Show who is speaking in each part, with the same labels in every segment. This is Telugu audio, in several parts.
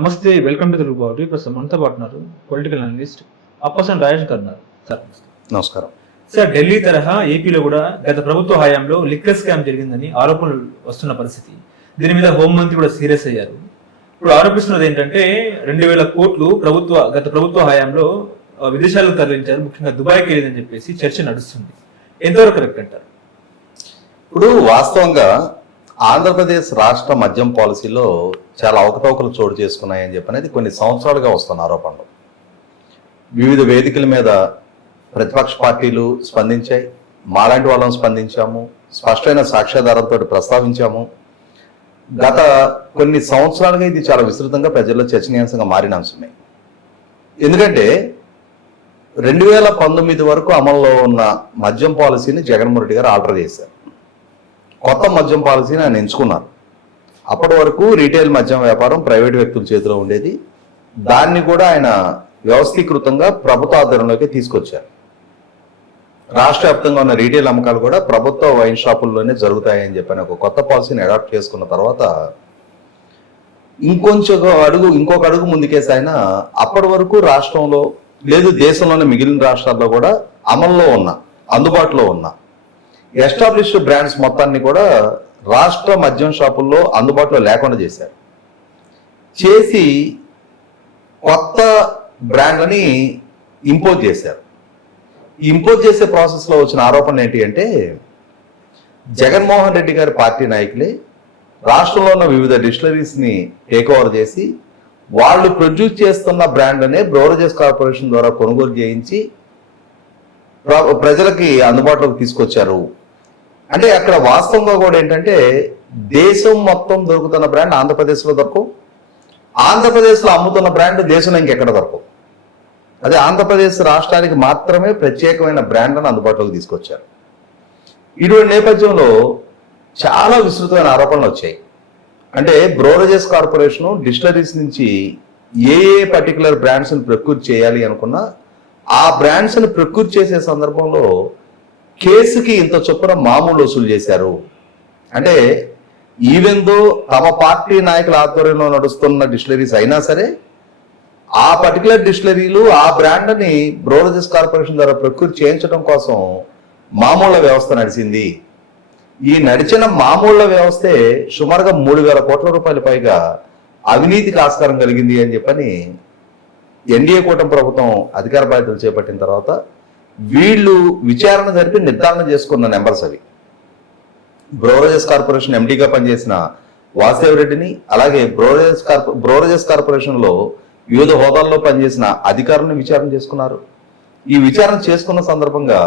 Speaker 1: నమస్తే వెల్కమ్ టు తెలుగు బాబు ప్రస్తుతం మనతో పాటు ఉన్నారు పొలిటికల్ అనలిస్ట్ అప్పసన్ రాజేష్ గారు ఉన్నారు సార్.
Speaker 2: నమస్కారం.
Speaker 1: సార్ ఢిల్లీ తరహా ఏపీలో కూడా గత ప్రభుత్వ హయాంలో లిక్కర్ స్కామ్ జరిగిందని ఆరోపణలు వస్తున్న పరిస్థితి. దీని మీద హోంమంత్రి కూడా సీరియస్ అయ్యారు. ఇప్పుడు ఆరోపిస్తున్నది ఏంటంటే రెండు వేల కోట్లు ప్రభుత్వ గత ప్రభుత్వ హయాంలో విదేశాలకు తరలించారు. ముఖ్యంగా దుబాయ్కి వెళ్ళిందని చెప్పేసి చర్చ నడుస్తుంది. ఎంతవరకు కరెక్ట్ అంటారు?
Speaker 2: ఇప్పుడు వాస్తవంగా ఆంధ్రప్రదేశ్ రాష్ట్ర మద్యం పాలసీలో చాలా అవకతవకలు చోటు చేసుకున్నాయని చెప్పి అనేది కొన్ని సంవత్సరాలుగా వస్తున్న ఆరోపణలు. వివిధ వేదికల మీద ప్రతిపక్ష పార్టీలు స్పందించాయి. మాలాంటి వాళ్ళం స్పందించాము. స్పష్టమైన సాక్ష్యాధారంతో ప్రస్తావించాము. గత కొన్ని సంవత్సరాలుగా ఇది చాలా విస్తృతంగా ప్రజల్లో చర్చనీయాంశంగా మారిన అంశమే. ఎందుకంటే రెండు వేల పంతొమ్మిది వరకు అమల్లో ఉన్న మద్యం పాలసీని జగన్మోహన్ రెడ్డి గారు ఆల్టర్ చేశారు. కొత్త మద్యం పాలసీని ఆయన ఎంచుకున్నారు అప్పటి వరకు రీటైల్ మద్యం వ్యాపారం ప్రైవేట్ వ్యక్తుల చేతిలో ఉండేది. దాన్ని కూడా ఆయన వ్యవస్థీకృతంగా ప్రభుత్వ ఆధ్వర్యంలోకి తీసుకొచ్చారు. రాష్ట్ర వ్యాప్తంగా ఉన్న రీటైల్ అమ్మకాలు కూడా ప్రభుత్వ వైన్ షాపుల్లోనే జరుగుతాయని చెప్పాను ఒక కొత్త పాలసీని అడాప్ట్ చేసుకున్న తర్వాత ఇంకొంచెం అడుగు ఇంకొక అడుగు ముందుకేసి ఆయన అప్పటి వరకు రాష్ట్రంలో లేదు దేశంలోని మిగిలిన రాష్ట్రాల్లో కూడా అమల్లో ఉన్న అందుబాటులో ఉన్న ఎస్టాబ్లిష్డ్ బ్రాండ్స్ మొత్తాన్ని కూడా రాష్ట్ర మద్యం షాపుల్లో అందుబాటులో లేకుండా చేశారు. చేసి కొత్త బ్రాండ్లని ఇంపోజ్ చేశారు. ఇంపోజ్ చేసే ప్రాసెస్లో వచ్చిన ఆరోపణ ఏంటి అంటే జగన్మోహన్ రెడ్డి గారి పార్టీ నాయకులే రాష్ట్రంలో ఉన్న వివిధ డిస్టిలరీస్ని టేక్ ఓవర్ చేసి వాళ్ళు ప్రొడ్యూస్ చేస్తున్న బ్రాండ్లనే బ్రోరేజెస్ కార్పొరేషన్ ద్వారా కొనుగోలు చేయించి ప్రజలకి అందుబాటులోకి తీసుకొచ్చారు. అంటే అక్కడ వాస్తవంగా కూడా ఏంటంటే దేశం మొత్తం దొరుకుతున్న బ్రాండ్ ఆంధ్రప్రదేశ్లో దొరకవు. ఆంధ్రప్రదేశ్లో అమ్ముతున్న బ్రాండ్ దేశంలో ఇంకెక్కడ దొరకవు. అదే ఆంధ్రప్రదేశ్ రాష్ట్రానికి మాత్రమే ప్రత్యేకమైన బ్రాండ్లను అందుబాటులోకి తీసుకొచ్చారు. ఇటువంటి నేపథ్యంలో చాలా విస్తృతమైన ఆరోపణలు వచ్చాయి. అంటే బ్రోరేజెస్ కార్పొరేషన్ డిస్టరీస్ నుంచి ఏ ఏ పర్టికులర్ బ్రాండ్స్ని ప్రొక్యూర్ చేయాలి అనుకున్నా ఆ బ్రాండ్స్ని ప్రొక్యూర్ చేసే సందర్భంలో కేసుకి ఇంత చొప్పున మామూలు వసూలు చేశారు. అంటే ఈవెన్ దో తమ పార్టీ నాయకుల ఆధ్వర్యంలో నడుస్తున్న డిస్టిలరీస్ అయినా సరే ఆ పర్టికులర్ డిస్టిలరీలు ఆ బ్రాండ్ని బ్రోలజెస్ కార్పొరేషన్ ద్వారా ప్రొక్యూర్ చేయించడం కోసం మామూళ్ళ వ్యవస్థ నడిచింది. ఈ నడిచిన మామూళ్ళ వ్యవస్థే సుమారుగా మూడు వేల కోట్ల రూపాయల పైగా అవినీతికి ఆస్కారం కలిగింది అని చెప్పని ఎన్డీఏ కూటమి ప్రభుత్వం అధికార బాధ్యతలు చేపట్టిన తర్వాత వీళ్ళు విచారణ జరిపి నిర్ధారణ చేసుకున్న నెంబర్స్ అవి. బ్రోరజెస్ కార్పొరేషన్ ఎండీగా పనిచేసిన వాసుదేవ్ రెడ్డిని అలాగే బ్రోవరేజెస్ కార్పొ బ్రోరజెస్ కార్పొరేషన్లో వివిధ హోదాల్లో పనిచేసిన అధికారులను విచారణ చేసుకున్నారు. ఈ విచారణ చేసుకున్న సందర్భంగా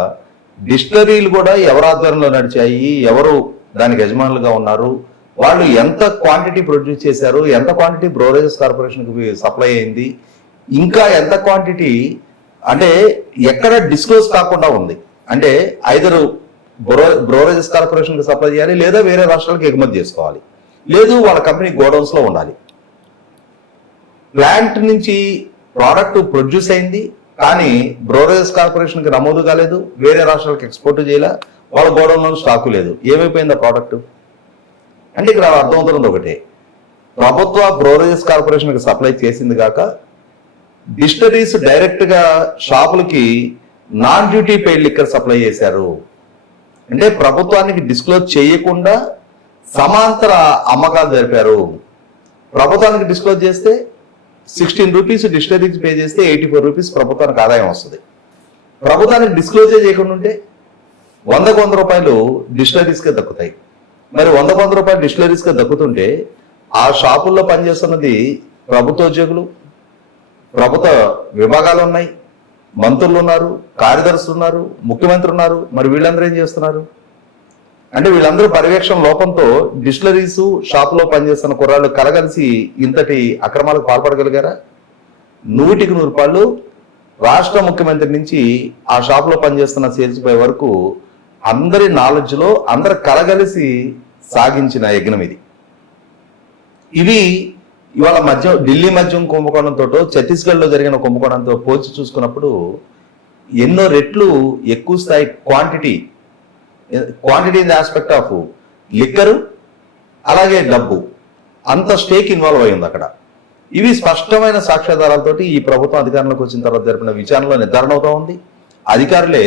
Speaker 2: డిస్టరీలు కూడా ఎవరి ఆధ్వర్యంలో నడిచాయి ఎవరు దానికి యజమానులుగా ఉన్నారు వాళ్ళు ఎంత క్వాంటిటీ ప్రొడ్యూస్ చేశారు ఎంత క్వాంటిటీ బ్రోరేజెస్ కార్పొరేషన్కి సప్లై అయింది ఇంకా ఎంత క్వాంటిటీ అంటే ఎక్కడ డిస్క్లోజ్ కాకుండా ఉంది. అంటే ఐదరు బ్రో బ్రోవరేజెస్ కార్పొరేషన్కి సప్లై చేయాలి లేదా వేరే రాష్ట్రాలకు ఎగుమతి చేసుకోవాలి. లేదు వాళ్ళ కంపెనీ గోడౌన్స్లో ఉండాలి. ప్లాంట్ నుంచి ప్రోడక్ట్ ప్రొడ్యూస్ అయింది కానీ బ్రోవరేజెస్ కార్పొరేషన్కి నమోదు కాలేదు వేరే రాష్ట్రాలకు ఎక్స్పోర్ట్ చేయలే వాళ్ళ గోడౌన్లో స్టాకు లేదు. ఏమైపోయింది ఆ ప్రోడక్ట్ అంటే ఇక్కడ అర్థమవుతున్నది ఒకటే. ప్రభుత్వ బ్రోరేజెస్ కార్పొరేషన్కి సప్లై చేసింది కాక డిస్టరీస్ డైరెక్ట్గా షాపులకి non duty paid liquor supply చేశారు. అంటే ప్రభుత్వానికి డిస్క్లోజ్ చేయకుండా సమాంతర అమ్మకాలు జరిపారు. ప్రభుత్వానికి డిస్క్లోజ్ చేస్తే సిక్స్టీన్ రూపీస్ డిస్టరీకి పే చేస్తే ఎయిటీ ఫోర్ రూపీస్ ప్రభుత్వానికి ఆదాయం వస్తుంది. ప్రభుత్వానికి డిస్క్లోజే చేయకుండా ఉంటే వందకు వంద రూపాయలు డిస్టరీస్కే దక్కుతాయి. మరి వందకు వంద రూపాయలు డిస్టరీస్కే దక్కుతుంటే ఆ షాపుల్లో పనిచేస్తున్నది ప్రభుత్వ ఉద్యోగులు ప్రభుత్వ విభాగాలు ఉన్నాయి. మంత్రులు ఉన్నారు కార్యదర్శులు ఉన్నారు ముఖ్యమంత్రి ఉన్నారు. మరి వీళ్ళందరూ ఏం చేస్తున్నారు? అంటే వీళ్ళందరూ పర్యవేక్షణ లోపంతో డిస్టిలరీస్ షాపులో పనిచేస్తున్న కుర్రాళ్ళు కలగలిసి ఇంతటి అక్రమాలకు పాల్పడగలిగారా? నూటికి నూరు రూపాయలు రాష్ట్ర ముఖ్యమంత్రి నుంచి ఆ షాప్లో పనిచేస్తున్న సేల్స్ బాయ్ వరకు అందరి నాలెడ్జ్లో అందరు కలగలిసి సాగించిన యజ్ఞం ఇది. ఇవి ఇవాళ మధ్య ఢిల్లీ మద్యం కుంభకోణంతో ఛత్తీస్గఢ్లో జరిగిన కుంభకోణంతో పోల్చి చూసుకున్నప్పుడు ఎన్నో రెట్లు ఎక్కువ స్థాయి quantity quantity in the aspect of liquor అలాగే డబ్బు. అంత స్టేక్ ఇన్వాల్వ్ అయ్యింది అక్కడ. ఇవి స్పష్టమైన సాక్ష్యాధారాలతోటి ఈ ప్రభుత్వం అధికారంలోకి వచ్చిన తర్వాత జరిపిన విచారణలో నిర్ధారణ అవుతా ఉంది. అధికారులే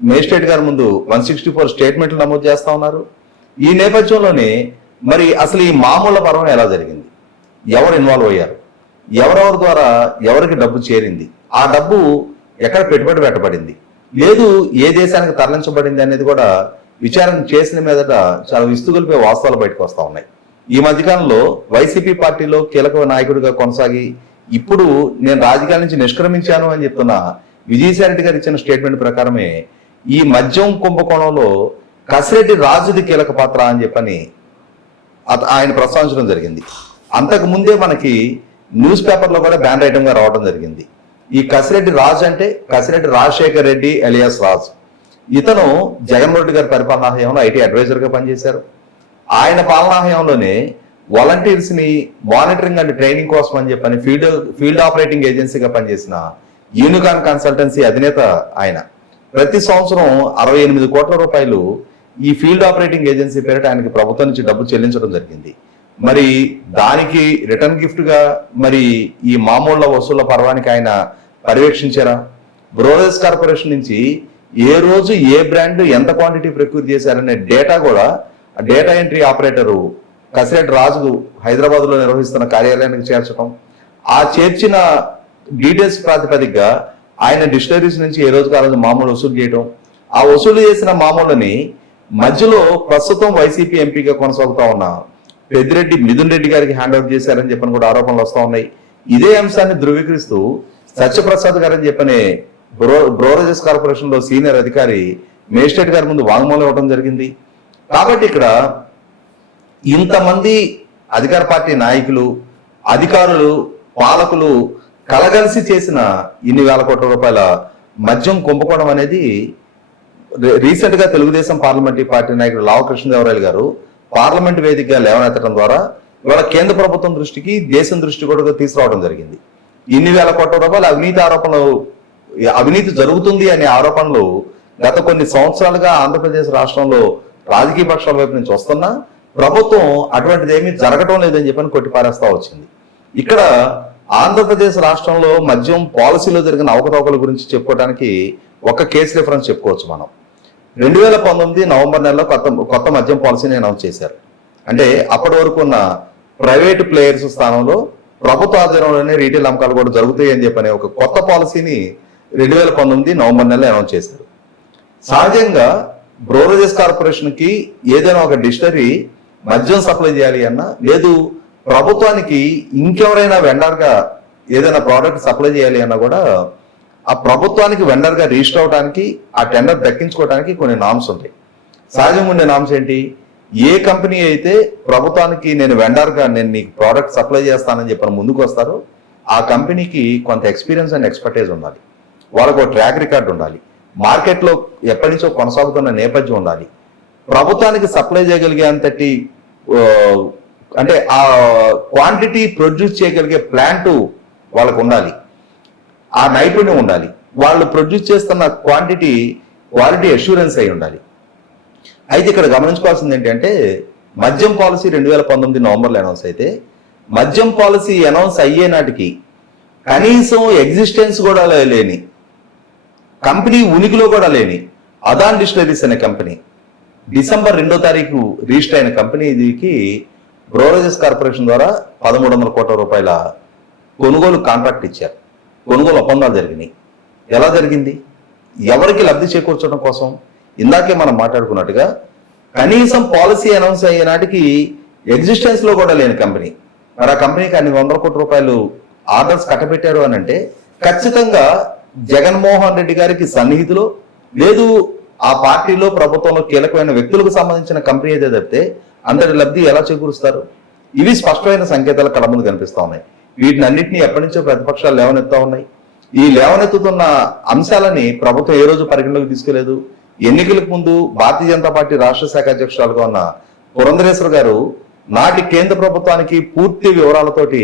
Speaker 2: మేజిస్ట్రేట్ గారి ముందు వన్ సిక్స్టీ ఫోర్ స్టేట్మెంట్లు నమోదు చేస్తా ఉన్నారు. ఈ నేపథ్యంలోనే మరి అసలు ఈ మామూల పర్వం ఎలా జరిగింది? ఎవరు ఇన్వాల్వ్ అయ్యారు? ఎవరెవరి ద్వారా ఎవరికి డబ్బు చేరింది? ఆ డబ్బు ఎక్కడ పెట్టుబడి పెట్టబడింది? లేదు ఏ దేశానికి తరలించబడింది అనేది కూడా విచారణ చేసిన మీదట చాలా విస్తుగొలిపే వాస్తవాలు బయటకు వస్తూ ఉన్నాయి. ఈ మధ్యకాలంలో వైసీపీ పార్టీలో కీలక నాయకుడిగా కొనసాగి ఇప్పుడు నేను రాజకీయాల నుంచి నిష్క్రమించాను అని చెప్తున్న విజయసాయిరెడ్డి గారు ఇచ్చిన స్టేట్మెంట్ ప్రకారమే ఈ మద్యం కుంభకోణంలో కసిరెడ్డి రాజుది కీలక పాత్ర అని చెప్పని అత- ఆయన ప్రస్తావించడం జరిగింది. అంతకు ముందే మనకి న్యూస్ పేపర్లో కూడా బ్యాన్ ఐటమ్గా రావడం జరిగింది. ఈ కసిరెడ్డి రాజ్ అంటే కసిరెడ్డి రాజశేఖర్ రెడ్డి ఎలియాస్ రాజ్. ఇతను జగన్మోహన్ రెడ్డి గారి పరిపాలనా హయాంలో ఐటీ అడ్వైజర్గా పనిచేశారు. ఆయన పాలనా హయాంలోనే మానిటరింగ్ అండ్ ట్రైనింగ్ కోసం అని చెప్పని ఫీల్డ్ ఫీల్డ్ ఆపరేటింగ్ ఏజెన్సీగా పనిచేసిన యూనికాన్ కన్సల్టెన్సీ అధినేత ఆయన. ప్రతి సంవత్సరం అరవై ఎనిమిది కోట్ల రూపాయలు ఈ ఫీల్డ్ ఆపరేటింగ్ ఏజెన్సీ పేరిట ఆయనకి ప్రభుత్వం నుంచి డబ్బు చెల్లించడం జరిగింది. మరి దానికి రిటర్న్ గిఫ్ట్గా మరి ఈ మామూళ్ళ వసూళ్ళ పర్వానికి ఆయన పర్యవేక్షించారా? బ్రోదర్స్ కార్పొరేషన్ నుంచి ఏ రోజు ఏ బ్రాండ్ ఎంత క్వాంటిటీ ప్రక్యూర్ చేశారనే డేటా కూడా data entry operator Kasireddy Raju హైదరాబాద్లో నిర్వహిస్తున్న కార్యాలయానికి చేర్చడం ఆ చేర్చిన డీటెయిల్స్ ప్రాతిపదికగా ఆయన డిస్టరీస్ నుంచి ఏ రోజు ఆ మామూలు వసూలు చేయడం ఆ వసూలు చేసిన మామూలని మధ్యలో ప్రస్తుతం వైసీపీ ఎంపీగా కొనసాగుతా ఉన్న. పెద్దిరెడ్డి మిథున్ రెడ్డి గారికి హ్యాండ్ ఓవర్ చేశారని చెప్పని కూడా ఆరోపణలు వస్తూ ఉన్నాయి. ఇదే అంశాన్ని ధృవీకరిస్తూ సత్యప్రసాద్ గారు అని చెప్పని బ్రో బ్రోరజెస్ కార్పొరేషన్లో సీనియర్ అధికారి మేజిస్ట్రేట్ గారి ముందు వాంగ్మూలం ఇవ్వడం జరిగింది. కాబట్టి ఇక్కడ ఇంతమంది అధికార పార్టీ నాయకులు అధికారులు పాలకులు కలగలిసి చేసిన ఇన్ని వేల కోట్ల రూపాయల మద్యం కుంభకోణం అనేది రీసెంట్గా తెలుగుదేశం పార్లమెంటరీ పార్టీ నాయకుడు లావ కృష్ణదేవరాయలు గారు పార్లమెంట్ వేదికగా లేవనెత్తడం ద్వారా ఇవాళ కేంద్ర ప్రభుత్వం దృష్టికి దేశం దృష్టి కూడా తీసుకురావడం జరిగింది. ఇన్ని వేల కోట్ల రూపాయల అవినీతి ఆరోపణలు అవినీతి జరుగుతుంది అనే ఆరోపణలు గత కొన్ని సంవత్సరాలుగా ఆంధ్రప్రదేశ్ రాష్ట్రంలో రాజకీయ పక్షాల వైపు నుంచి వస్తున్నా ప్రభుత్వం అటువంటిది ఏమీ జరగటం లేదని చెప్పని కొట్టిపారేస్తా వచ్చింది. ఇక్కడ ఆంధ్రప్రదేశ్ రాష్ట్రంలో మద్యం పాలసీలో జరిగిన అవకతవకల గురించి చెప్పుకోవడానికి ఒక కేసు రిఫరెన్స్ చెప్పుకోవచ్చు మనం. రెండు వేల పంతొమ్మిది నవంబర్ నెలలో కొత్త కొత్త మద్యం పాలసీని అనౌన్స్ చేశారు. అంటే అప్పటి వరకు ఉన్న ప్రైవేట్ ప్లేయర్స్ స్థానంలో ప్రభుత్వ ఆధ్వర్యంలోనే రీటైల్ అమ్మకాలు కూడా జరుగుతాయి అని చెప్పనే ఒక కొత్త పాలసీని రెండు వేల పంతొమ్మిది నవంబర్ నెలలో అనౌన్స్ చేశారు. సహజంగా బ్రోరేజెస్ కార్పొరేషన్కి ఏదైనా ఒక డిస్టరీ మద్యం సప్లై చేయాలి అన్నా లేదు ప్రభుత్వానికి ఇంకెవరైనా వెండర్గా ఏదైనా ప్రోడక్ట్ సప్లై చేయాలి అన్నా కూడా ఆ ప్రభుత్వానికి వెండర్గా రిజిస్టర్ అవడానికి ఆ టెండర్ దక్కించుకోవడానికి కొన్ని నామ్స్ ఉంటాయి. సహజంగా ఉండే నామ్స్ ఏంటి? ఏ కంపెనీ అయితే ప్రభుత్వానికి నేను వెండర్గా నేను నీకు ప్రోడక్ట్ సప్లై చేస్తానని చెప్పిన ముందుకు వస్తారో ఆ కంపెనీకి కొంత ఎక్స్పీరియన్స్ అండ్ ఎక్స్పర్టైజ్ ఉండాలి. వాళ్ళకు ఒక ట్రాక్ రికార్డ్ ఉండాలి. మార్కెట్లో ఎప్పటి నుంచో కొనసాగుతున్న నేపథ్యం ఉండాలి. ప్రభుత్వానికి సప్లై చేయగలిగే అంతటి అంటే ఆ క్వాంటిటీ ప్రొడ్యూస్ చేయగలిగే ప్లాంట్ వాళ్ళకు ఉండాలి. ఆ నైపుణ్యం ఉండాలి. వాళ్ళు ప్రొడ్యూస్ చేస్తున్న క్వాంటిటీ క్వాలిటీ అష్యూరెన్స్ అయి ఉండాలి. అయితే ఇక్కడ గమనించుకోవాల్సింది ఏంటంటే మద్యం పాలసీ రెండు వేల పంతొమ్మిది నవంబర్లో అనౌన్స్ అయితే మద్యం పాలసీ అనౌన్స్ అయ్యే నాటికి కనీసం ఎగ్జిస్టెన్స్ కూడా లేని కంపెనీ ఉనికిలో కూడా లేని అదాన్ డిస్టరీస్ అనే కంపెనీ డిసెంబర్ రెండో తారీఖు రిజిస్టర్ అయిన కంపెనీకి బ్రోరేజెస్ కార్పొరేషన్ ద్వారా పదమూడు వందల కోట్ల రూపాయల కొనుగోలు కాంట్రాక్ట్ ఇచ్చారు. కొనుగోలు ఒప్పందాలు జరిగినాయి. ఎలా జరిగింది? ఎవరికి లబ్ధి చేకూర్చడం కోసం? ఇందాకే మనం మాట్లాడుకున్నట్టుగా కనీసం పాలసీ అనౌన్స్ అయ్యే నాటికి ఎగ్జిస్టెన్స్లో కూడా లేని కంపెనీ. మరి ఆ కంపెనీకి అన్ని వందల కోట్ల రూపాయలు ఆర్డర్స్ కట్టబెట్టారు అని అంటే ఖచ్చితంగా జగన్మోహన్ రెడ్డి గారికి సన్నిహితులు లేదు ఆ పార్టీలో ప్రభుత్వంలో కీలకమైన వ్యక్తులకు సంబంధించిన కంపెనీ అయితే తప్పితే అందరి లబ్ధి ఎలా చేకూరుస్తారు? ఇవి స్పష్టమైన సంకేతాలు కళ ముందు కనిపిస్తూ ఉన్నాయి. వీటిని అన్నింటినీ ఎప్పటి నుంచో ప్రతిపక్షాలు లేవనెత్తా ఉన్నాయి. ఈ లేవనెత్తుతున్న అంశాలని ప్రభుత్వం ఏ రోజు పరిగణలోకి తీసుకెళ్ళేదు. ఎన్నికలకు ముందు భారతీయ జనతా పార్టీ రాష్ట్ర శాఖ అధ్యక్షురాలుగా ఉన్న పురంధరేశ్వర గారు నాటి కేంద్ర ప్రభుత్వానికి పూర్తి వివరాలతోటి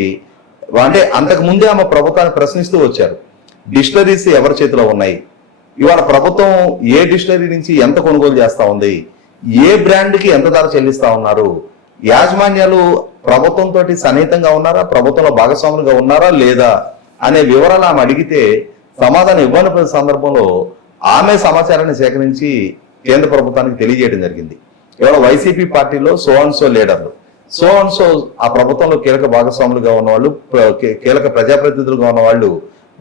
Speaker 2: అంటే అంతకు ముందే ఆమె ప్రభుత్వాన్ని ప్రశ్నిస్తూ వచ్చారు. డిస్టరీస్ ఎవరి చేతిలో ఉన్నాయి? ఇవాళ ప్రభుత్వం ఏ డిస్టరీ నుంచి ఎంత కొనుగోలు చేస్తా ఉంది? ఏ బ్రాండ్కి ఎంత ధర చెల్లిస్తా ఉన్నారు? యాజమాన్యాలు ప్రభుత్వంతో సన్నిహితంగా ఉన్నారా? ప్రభుత్వంలో భాగస్వాములుగా ఉన్నారా? లేదా? అనే వివరాలు ఆమె అడిగితే సమాధానం ఇవ్వని సందర్భంలో ఆమె సమాచారాన్ని సేకరించి కేంద్ర ప్రభుత్వానికి తెలియజేయడం జరిగింది. ఇవాళ వైసీపీ పార్టీలో సో అండ్ సో లీడర్లు. సో అండ్ సో ఆ ప్రభుత్వంలో కీలక భాగస్వాములుగా ఉన్నవాళ్ళు కీలక ప్రజాప్రతినిధులుగా ఉన్నవాళ్ళు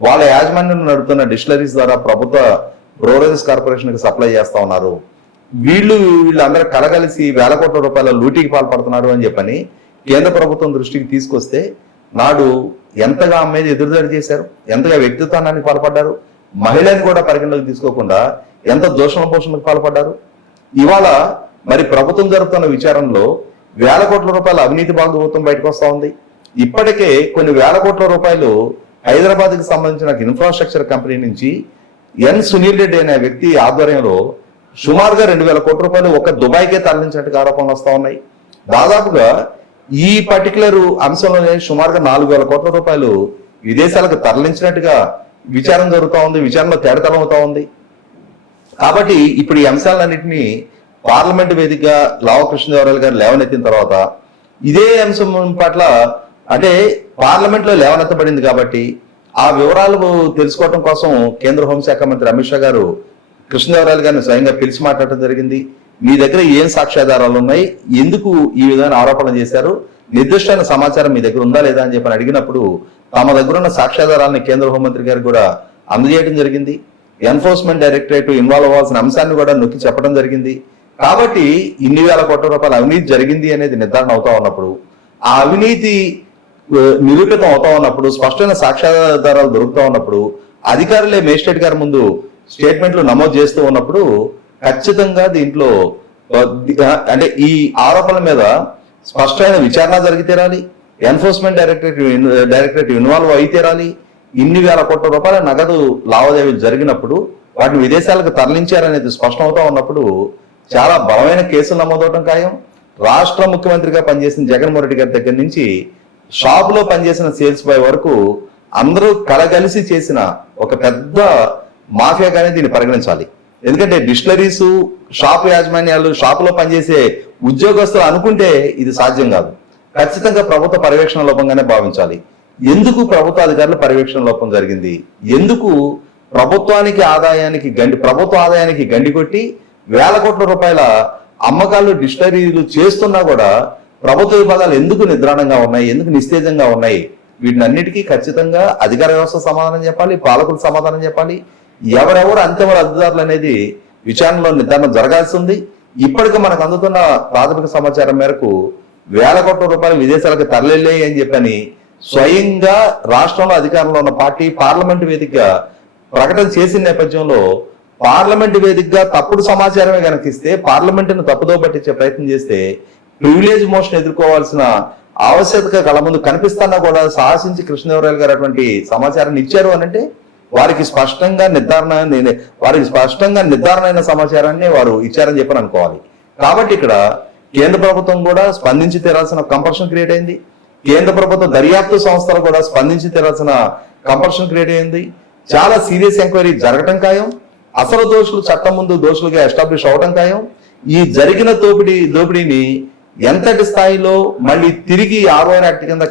Speaker 2: వాళ్ళ యాజమాన్యం నడుపుతున్న డిస్టిలరీస్ ద్వారా ప్రభుత్వ బ్రోరేజెస్ కార్పొరేషన్కి సప్లై చేస్తా ఉన్నారు. వీళ్ళు వీళ్ళందరూ కలగలిసి వేల కోట్ల రూపాయల లూటీకి పాల్పడుతున్నారు అని చెప్పని కేంద్ర ప్రభుత్వం దృష్టికి తీసుకొస్తే నాడు ఎంతగా ఆమె మీద ఎదురుదాడి చేశారు ఎంతగా వ్యక్తిత్వానికి పాల్పడ్డారు మహిళని కూడా పరిగణలోకి తీసుకోకుండా ఎంత దోషణ పోషణకు పాల్పడ్డారు. ఇవాళ మరి ప్రభుత్వం జరుపుతున్న విచారణలో వేల కోట్ల రూపాయల అవినీతి భాగవతం బయటకు వస్తూ ఉంది. ఇప్పటికే కొన్ని వేల కోట్ల రూపాయలు హైదరాబాద్కి సంబంధించిన ఇన్ఫ్రాస్ట్రక్చర్ కంపెనీ నుంచి ఎన్ సునీల్ రెడ్డి అనే వ్యక్తి ఆధ్వర్యంలో సుమారుగా రెండు వేల కోట్ల రూపాయలు ఒక దుబాయ్కే తరలించినట్టుగా ఆరోపణలు వస్తూ ఉన్నాయి. దాదాపుగా ఈ పర్టికులర్ అంశంలోనే సుమారుగా నాలుగు వేల కోట్ల రూపాయలు విదేశాలకు తరలించినట్టుగా విచారణ జరుగుతూ ఉంది విచారణలో తేడతలం అవుతా ఉంది. కాబట్టి ఇప్పుడు ఈ అంశాలన్నింటినీ పార్లమెంట్ వేదికగా లావ కృష్ణదేవరాయలు గారు లేవనెత్తిన తర్వాత ఇదే అంశం పట్ల అంటే పార్లమెంట్లో లేవనెత్తబడింది కాబట్టి ఆ వివరాలు తెలుసుకోవడం కోసం కేంద్ర హోంశాఖ మంత్రి అమిత్ షా గారు కృష్ణదేవరాయలు గారిని స్వయంగా పిలిచి మాట్లాడటం జరిగింది. మీ దగ్గర ఏం సాక్ష్యాధారాలు ఉన్నాయి? ఎందుకు ఈ విధమైన ఆరోపణలు చేశారు? నిర్దిష్టమైన సమాచారం మీ దగ్గర ఉందా లేదా అని చెప్పని అడిగినప్పుడు తమ దగ్గర ఉన్న సాక్ష్యాధారాలను కేంద్ర హోంమంత్రి గారు కూడా అందజేయడం జరిగింది. ఎన్ఫోర్స్మెంట్ డైరెక్టరేట్ ఇన్వాల్వ్ అవ్వాల్సిన అంశాన్ని కూడా నొక్కి చెప్పడం జరిగింది. కాబట్టి ఇన్ని వేల కోట్ల రూపాయల అవినీతి జరిగింది అనేది నిర్ధారణ అవుతా ఉన్నప్పుడు ఆ అవినీతి నిరూపితం అవుతా ఉన్నప్పుడు స్పష్టమైన సాక్ష్యాధారాలు దొరుకుతా ఉన్నప్పుడు అధికారులే మేజిస్ట్రేట్ గారి ముందు స్టేట్మెంట్లు నమోదు చేస్తూ ఉన్నప్పుడు ఖచ్చితంగా దీంట్లో అంటే ఈ ఆరోపణల మీద స్పష్టమైన విచారణ జరిగి తీరాలి. ఎన్ఫోర్స్మెంట్ డైరెక్టరేట్ డైరెక్టరేట్ ఇన్వాల్వ్ అయి తీరాలి. ఇన్ని వేల కోట్ల రూపాయల నగదు లావాదేవీలు జరిగినప్పుడు వాటిని విదేశాలకు తరలించారనేది స్పష్టం అవుతా ఉన్నప్పుడు చాలా బలమైన కేసులు నమోదవడం ఖాయం. రాష్ట్ర ముఖ్యమంత్రిగా పనిచేసిన జగన్మోహన్ రెడ్డి గారి దగ్గర నుంచి షాప్లో పనిచేసిన సేల్స్ బాయ్ వరకు అందరూ కలగలిసి చేసిన ఒక పెద్ద మాఫియాగానే దీన్ని పరిగణించాలి. ఎందుకంటే డిస్టిలరీస్ షాప్ యాజమాన్యాలు షాపులో పనిచేసే ఉద్యోగస్తులు అనుకుంటే ఇది సాధ్యం కాదు. ఖచ్చితంగా ప్రభుత్వ పర్యవేక్షణ లోపంగానే భావించాలి. ఎందుకు ప్రభుత్వ అధికారుల పర్యవేక్షణ లోపం జరిగింది? ఎందుకు ప్రభుత్వానికి ఆదాయానికి గండి ప్రభుత్వ ఆదాయానికి గండి కొట్టి వేల కోట్ల రూపాయల అమ్మకాలు డిక్షనరీలు చేస్తున్నా కూడా ప్రభుత్వ విభాగాలు ఎందుకు నిద్రాణంగా ఉన్నాయి ఎందుకు నిస్తేజంగా ఉన్నాయి? వీటినన్నిటికీ ఖచ్చితంగా అధికార వ్యవస్థ సమాధానం చెప్పాలి పాలకులు సమాధానం చెప్పాలి. ఎవరెవరు అంతెవరు అధికారులు అనేది విచారణలో నిర్ధారణ జరగాల్సి ఉంది. ఇప్పటికీ మనకు అందుతున్న ప్రాథమిక సమాచారం మేరకు వేల కోట్ల రూపాయలు విదేశాలకు తరలిలే అని చెప్పని స్వయంగా రాష్ట్రంలో అధికారంలో ఉన్న పార్టీ పార్లమెంట్ వేదికగా ప్రకటన చేసిన నేపథ్యంలో పార్లమెంట్ వేదికగా తప్పుడు సమాచారమే కనుక ఇస్తే పార్లమెంటును తప్పుదో పట్టించే ప్రయత్నం చేస్తే ప్రివిలేజ్ మోషన్ ఎదుర్కోవాల్సిన ఆవశ్యకత కళ ముందు కనిపిస్తున్నా కూడా సాహసించి కృష్ణదేవరాయలు గారు అటువంటి సమాచారాన్ని ఇచ్చారు అని అంటే వారికి స్పష్టంగా నిర్ధారణ వారికి స్పష్టంగా నిర్ధారణ అయిన సమాచారాన్ని వారు ఇచ్చారని చెప్పని అనుకోవాలి. కాబట్టి ఇక్కడ కేంద్ర ప్రభుత్వం కూడా స్పందించి తీరాల్సిన కంపల్షన్ క్రియేట్ అయింది. కేంద్ర ప్రభుత్వ దర్యాప్తు సంస్థలు కూడా స్పందించి తీరాల్సిన కంపల్షన్ క్రియేట్ అయింది. చాలా సీరియస్ ఎంక్వైరీ జరగటం ఖాయం. అసలు దోషులు చట్టం ముందు దోషులుగా ఎస్టాబ్లిష్ అవటం ఖాయం. ఈ జరిగిన దోపిడీ దోపిడీని ఎంతటి స్థాయిలో మళ్ళీ తిరిగి ఆర్ఓఆర్ యాక్ట్ కింద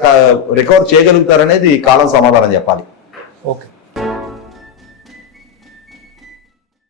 Speaker 2: రికవర్ చేయగలుగుతారనేది కాలం సమాధానం చెప్పాలి.
Speaker 1: ఓకే.